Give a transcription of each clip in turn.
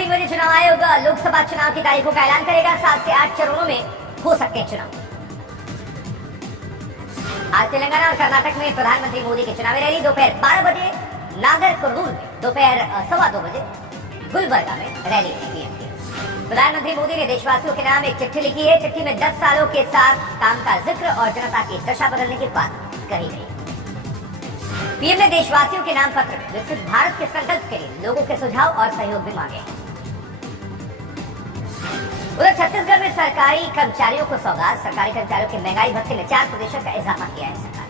3 बजे चुनाव आयोग लोकसभा चुनाव की तारीखों का ऐलान करेगा। 7 से 8 चरणों में हो सकते हैं चुनाव। आज तेलंगाना और कर्नाटक में प्रधानमंत्री मोदी की चुनावी रैली दोपहर 12 बजे नागरकुर्नूल में, दोपहर 1:15 बजे गुलबर्गा में रैली की। प्रधानमंत्री मोदी ने देशवासियों के नाम एक चिट्ठी लिखी है। चिट्ठी में 10 सालों के साथ काम का जिक्र और जनता की दशा बदलने की बात कही गई। पीएम ने देशवासियों के नाम पत्र में विकसित भारत के संकल्प के लिए लोगों के सुझाव और सहयोग भी मांगे। उधर छत्तीसगढ़ में सरकारी कर्मचारियों को सौगात। सरकारी कर्मचारियों के महंगाई भत्ते में 4% का इजाफा किया है सरकार।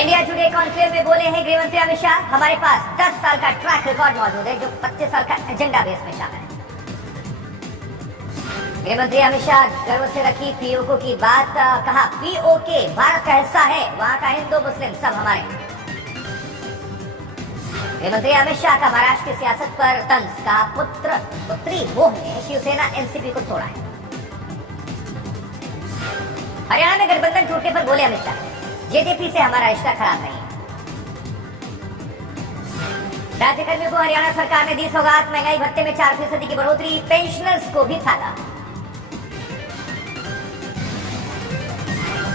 इंडिया टुडे कॉन्क्लेव में बोले हैं गृह मंत्री अमित शाह, हमारे पास 10 साल का ट्रैक रिकॉर्ड मौजूद है जो 25 साल का एजेंडा बेस में शामिल है। गृह मंत्री अमित शाह गर्व से रखी पीओके की बात। कहा पीओके भारत का हिस्सा है, वहां का हिंदू मुस्लिम सब हमारे। गृह मंत्री अमित शाह का महाराष्ट्र की सियासत पर तंज। कहा पुत्र पुत्री मोह ने शिवसेना एनसीपी को तोड़ा है। हरियाणा में गठबंधन टूटने पर बोले अमित शाह, जेजेपी से हमारा रिश्ता खराब नहीं। राज्यकर्मियों को हरियाणा सरकार ने दी सौगात। महंगाई भत्ते में 4% की बढ़ोतरी, पेंशनर्स को भी फायदा।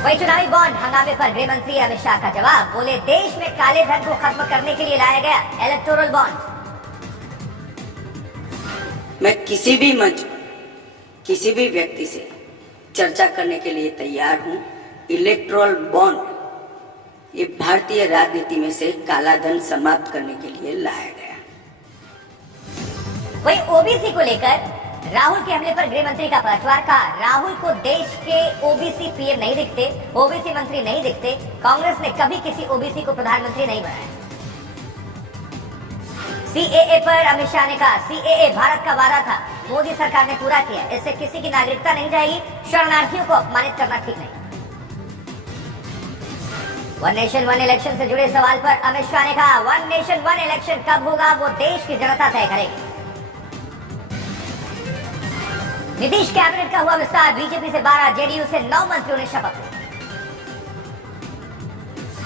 वही चुनावी बॉन्ड हंगामे पर गृह मंत्री अमित शाह का जवाब। बोले देश में काले धन को खत्म करने के लिए लाया गया इलेक्टोरल बॉन्ड। मैं किसी भी मंच किसी भी व्यक्ति से चर्चा करने के लिए तैयार हूं। इलेक्टोरल बॉन्ड ये भारतीय राजनीति में से काला धन समाप्त करने के लिए लाया गया। वही ओबीसी को लेकर राहुल के हमले पर गृह मंत्री का पलटवार। कहा राहुल को देश के ओबीसी पीएम नहीं दिखते, ओबीसी मंत्री नहीं दिखते। कांग्रेस ने कभी किसी ओबीसी को प्रधानमंत्री नहीं बनाया। सीएए पर अमित शाह ने कहा सीएए भारत का वादा था, मोदी सरकार ने पूरा किया। इससे किसी की नागरिकता नहीं जाएगी। शरणार्थियों को अपमानित करना ठीक नहीं। वन नेशन वन इलेक्शन से जुड़े सवाल पर अमित शाह ने कहा वन नेशन वन इलेक्शन कब होगा वो देश की जनता तय करेगी। नीतीश कैबिनेट का हुआ विस्तार। बीजेपी से 12, जेडीयू से 9 मंत्रियों ने शपथ ली।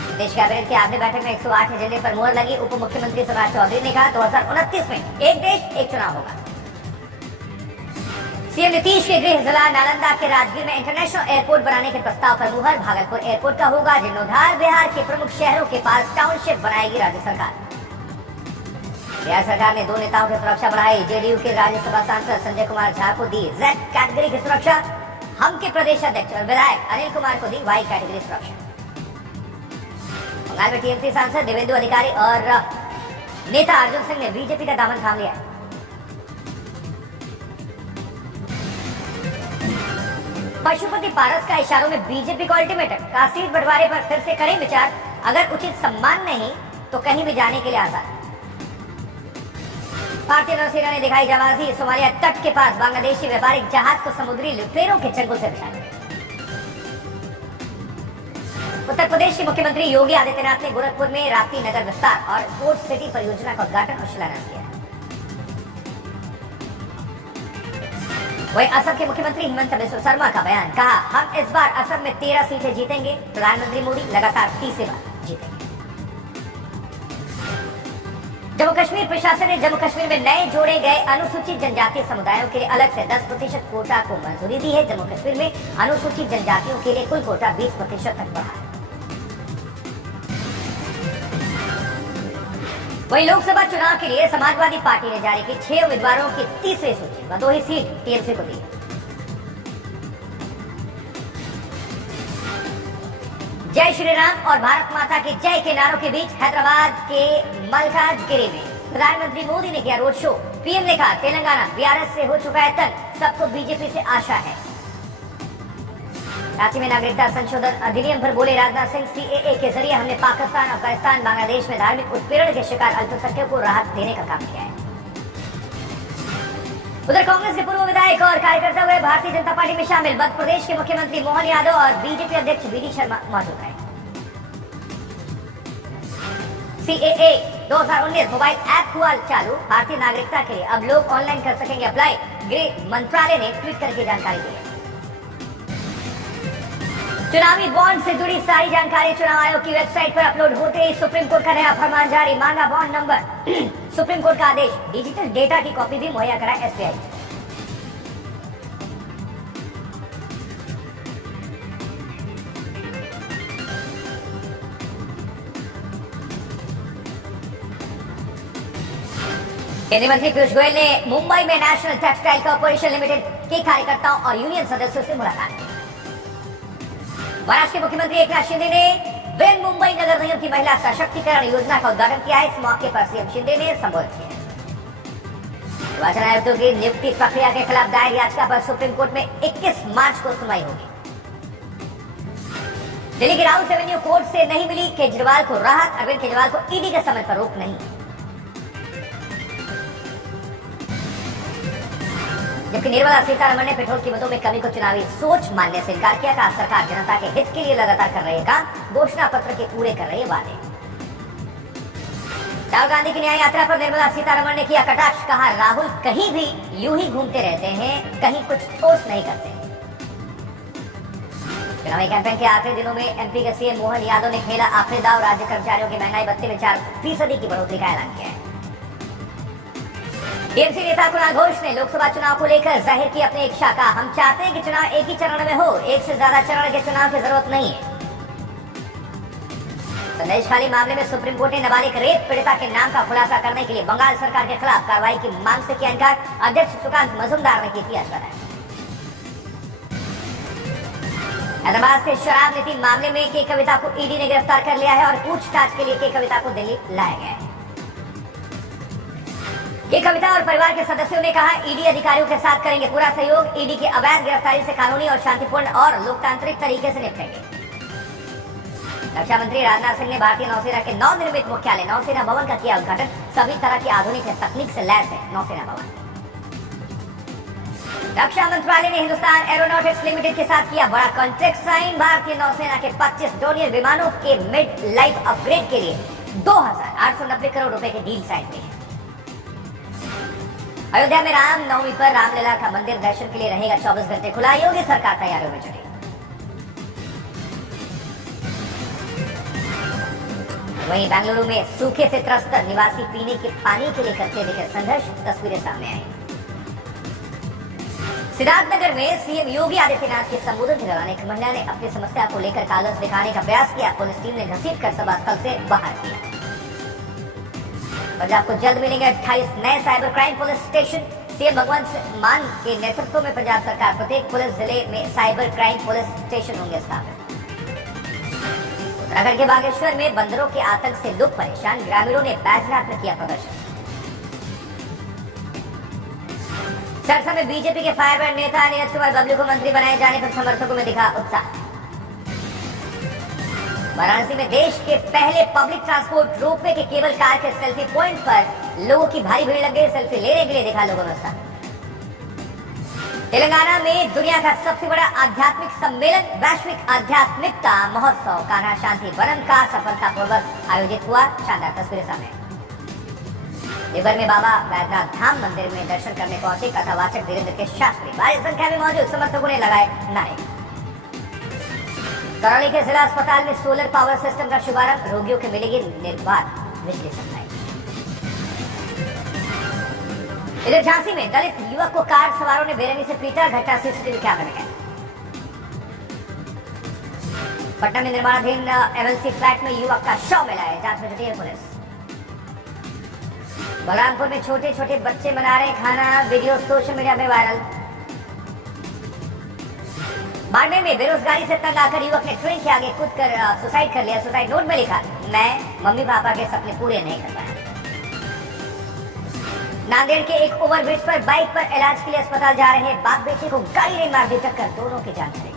नीतीश कैबिनेट की आखिरी बैठक में 108 एजेंडे पर मुहर लगी। उप मुख्यमंत्री सम्राट चौधरी ने कहा 2029 में एक देश एक चुनाव होगा। सीएम नीतीश के गृह जिला नालंदा के राजगीर में इंटरनेशनल एयरपोर्ट बनाने के प्रस्ताव पर मुहर। भागलपुर एयरपोर्ट का होगा जीर्णोद्धार। बिहार के प्रमुख शहरों के पास टाउनशिप बनाएगी राज्य सरकार। बिहार सरकार ने 2 नेताओं की सुरक्षा बढ़ाई। जेडीयू के राज्यसभा सांसद संजय कुमार झा को दी Z कैटेगरी की सुरक्षा। हम के प्रदेश अध्यक्ष और विधायक अनिल कुमार को दी Y कैटेगरी सुरक्षा। बंगाल में टीएमसी सांसद देवेंदु अधिकारी और नेता अर्जुन सिंह ने बीजेपी का दामन थाम लिया। पशुपति पारस का इशारों में बीजेपी को अल्टीमेटम। का सीट बंटवारे पर फिर से करें विचार, अगर उचित सम्मान नहीं तो कहीं भी जाने के लिए आजाद। भारतीय नौसेना ने दिखाई जाबाजी। सोमालिया तट के पास बांग्लादेशी व्यापारिक जहाज को समुद्री लुटेरों के चंगुल से बचाया। उत्तर प्रदेश के मुख्यमंत्री योगी आदित्यनाथ ने गोरखपुर में राप्ती नगर विस्तार और स्पोर्ट्स सिटी परियोजना का उद्घाटन और शिलान्यास किया। वही असम के मुख्यमंत्री हिमंत बिस्वा शर्मा का बयान। कहा हम इस बार असम में 13 सीटें जीतेंगे। प्रधानमंत्री मोदी लगातार 30 बार जीतेंगे। जम्मू कश्मीर प्रशासन ने जम्मू कश्मीर में नए जोड़े गए अनुसूचित जनजातीय समुदायों के लिए अलग से 10% कोटा को मंजूरी दी है। जम्मू कश्मीर में अनुसूचित जनजातियों के लिए कुल कोटा 20% तक बढ़ा है। वहीं लोकसभा चुनाव के लिए समाजवादी पार्टी ने जारी की 6 उम्मीदवारों की तीसरी सूची। 2 ही सीट टीएमसी को दी। जय श्री राम और भारत माता की जय के नारों के बीच हैदराबाद के मल्काजगिरी में प्रधानमंत्री मोदी ने किया रोड शो। पीएम ने कहा तेलंगाना बीआरएस से हो चुका है तंग, सबको बीजेपी से आशा है। रांची में नागरिकता संशोधन अधिनियम पर बोले राजनाथ सिंह सीएए के जरिए हमने पाकिस्तान, अफगानिस्तान, बांग्लादेश में धार्मिक उत्पीड़न के शिकार अल्पसंख्यकों को राहत देने का काम किया है। उधर कांग्रेस के पूर्व विधायक और कार्यकर्ता हुए भारतीय जनता पार्टी में शामिल। मध्य प्रदेश के मुख्यमंत्री मोहन यादव और बीजेपी अध्यक्ष वीडी शर्मा मौजूद रहे। सीएए 2019 मोबाइल ऐप हुआ चालू। भारतीय नागरिकता के लिए अब लोग ऑनलाइन कर सकेंगे अप्लाई। गृह मंत्रालय ने ट्वीट करके जानकारी दी है। चुनावी बॉन्ड से जुड़ी सारी जानकारी चुनाव आयोग की वेबसाइट पर अपलोड होते ही सुप्रीम कोर्ट का नया फरमान जारी, मांगा बॉन्ड नंबर। सुप्रीम कोर्ट का आदेश, डिजिटल डेटा की कॉपी भी मुहैया कराए एसबीआई। केंद्रीय मंत्री पीयूष गोयल ने मुंबई में नेशनल टेक्सटाइल कॉर्पोरेशन लिमिटेड के कार्यकर्ताओं और यूनियन सदस्यों से मुलाकात की। महाराष्ट्र के मुख्यमंत्री एकनाथ शिंदे ने ब्रेन मुंबई नगर निगम की महिला सशक्तिकरण योजना का उद्घाटन किया। इस मौके पर सीएम शिंदे ने संबोधित किया। निर्वाचन आयुक्तों की नियुक्ति प्रक्रिया के खिलाफ दायर याचिका पर सुप्रीम कोर्ट में 21 मार्च को सुनवाई होगी। दिल्ली के राउस एवेन्यू कोर्ट से नहीं मिली केजरीवाल को राहत, अरविंद केजरीवाल को ईडी के समय पर रोक नहीं। जबकि निर्मला सीतारमण ने पेट्रोल कीमतों में कमी को चुनावी सोच मानने से इनकार किया। कहा सरकार जनता के हित के लिए लगातार कर रही है काम, घोषणा पत्र के पूरे कर रही है वादे। राहुल गांधी की न्याय यात्रा पर निर्मला सीतारमण ने किया कटाक्ष। कहा राहुल कहीं भी यूं ही घूमते रहते हैं, कहीं कुछ ठोस नहीं करते। चुनावी कैंपेन के आखिरी दिनों में एमपी के सीएम मोहन यादव ने खेला आखिरी दाव। राज्य कर्मचारियों की महंगाई भत्ते में 4% की बढ़ोतरी का ऐलान किया है। टीएमसी नेता कुणाल घोष ने लोकसभा चुनाव को लेकर जाहिर की अपनी इच्छा। का हम चाहते हैं कि चुनाव एक ही चरण में हो, एक से ज्यादा चरण के चुनाव की जरूरत नहीं है। संदेश खाली मामले में सुप्रीम कोर्ट ने नाबालिग रेप पीड़िता के नाम का खुलासा करने के लिए बंगाल सरकार के खिलाफ कार्रवाई की मांग से किया इनकार। अध्यक्ष सुकांत मजुमदार ने की आश्वासन। हैदराबाद से शराब नीति मामले में के कविता को ईडी ने गिरफ्तार कर लिया है और पूछताछ के लिए के कविता को दिल्ली लाया गया है। के कविता और परिवार के सदस्यों ने कहा ईडी अधिकारियों के साथ करेंगे पूरा सहयोग। ईडी की अवैध गिरफ्तारी से कानूनी और शांतिपूर्ण और लोकतांत्रिक तरीके से निपटेंगे। रक्षा मंत्री राजनाथ सिंह ने भारतीय नौसेना के नवनिर्मित मुख्यालय नौसेना भवन का किया उद्घाटन। सभी तरह की आधुनिक तकनीक से लैस है नौसेना भवन। रक्षा मंत्रालय ने हिंदुस्तान एरोनॉटिक्स लिमिटेड के साथ किया बड़ा कॉन्ट्रैक्ट साइन। भारतीय नौसेना के 25 डोनियर विमानों के मिड लाइफ अपग्रेड के लिए 2,890 करोड़ रुपए की डील साइन हुई है। अयोध्या में राम नवमी पर रामलला का मंदिर दर्शन के लिए रहेगा 24 घंटे खुला। योगी सरकार तैयारियों में जुटी। वहीं बेंगलुरु में सूखे से त्रस्त निवासी पीने के पानी के लिए करते दिखे संघर्ष, तस्वीरें सामने आई। सिद्धार्थनगर में सीएम योगी आदित्यनाथ के संबोधन के दौरान एक महिला ने अपनी समस्या को लेकर कागज दिखाने का प्रयास किया। पुलिस टीम ने घसीटकर सभा स्थल से बाहर किया। पंजाब को जल्द मिलेंगे 28 नए cyber crime police station. CM Bhagwant Mann के नेतृत्व में पंजाब सरकार प्रत्येक पुलिस जिले में साइबर क्राइम पुलिस स्टेशन होंगे स्थापित। उत्तराखंड के बागेश्वर में बंदरों के आतंक से लोग परेशान, ग्रामीणों ने बैजनाथ में किया प्रदर्शन। सरसा में बीजेपी के फायरब्रांड नेता नीरज कुमार बबलू को मंत्री बनाए जाने पर समर्थकों में दिखा उत्साह। वाराणसी में देश के पहले पब्लिक ट्रांसपोर्ट रोपवे के केबल कार के सेल्फी पॉइंट पर लोगों की भारी भीड़ लग गई। सेल्फी लेने के लिए दिखा लोगों ने उत्साह। तेलंगाना में दुनिया का सबसे बड़ा आध्यात्मिक सम्मेलन वैश्विक आध्यात्मिकता महोत्सव कान्हा शांति वनम का सफलतापूर्वक आयोजित हुआ। शानदार तस्वीरें सामने। देवघर में बाबा वैद्यनाथ धाम मंदिर में दर्शन करने पहुंचे कथावाचक वीरेंद्र के शास्त्री। भारी संख्या में मौजूद समर्थकों ने लगाए नारे। करौली के जिला अस्पताल में सोलर पावर सिस्टम का शुभारंभ। रोगियों को मिलेगी निर्बाध बिजली सप्लाई। इधर झांसी में दलित युवक को कार सवारों ने बेरहमी से पीटा। घटना सीसीटीवी कैमरे में कैद। पटना में निर्माणाधीन एमएलसी फ्लैट में युवक का शव मिला है। जांच में जुटी है पुलिस। बलरामपुर में छोटे छोटे बच्चे मना रहे खाना, वीडियो सोशल मीडिया में वायरल। बाड़मेर में बेरोजगारी से तंग आकर युवक ने ट्रेन के आगे कूदकर सुसाइड कर लिया। सुसाइड नोट में लिखा, मैं मम्मी पापा के सपने पूरे नहीं कर पाया। नांदेड़ के एक ओवरब्रिज पर बाइक पर इलाज के लिए अस्पताल जा रहे बाप बेटे को गाड़ी ने मार दी टक्कर, दोनों की जान चली।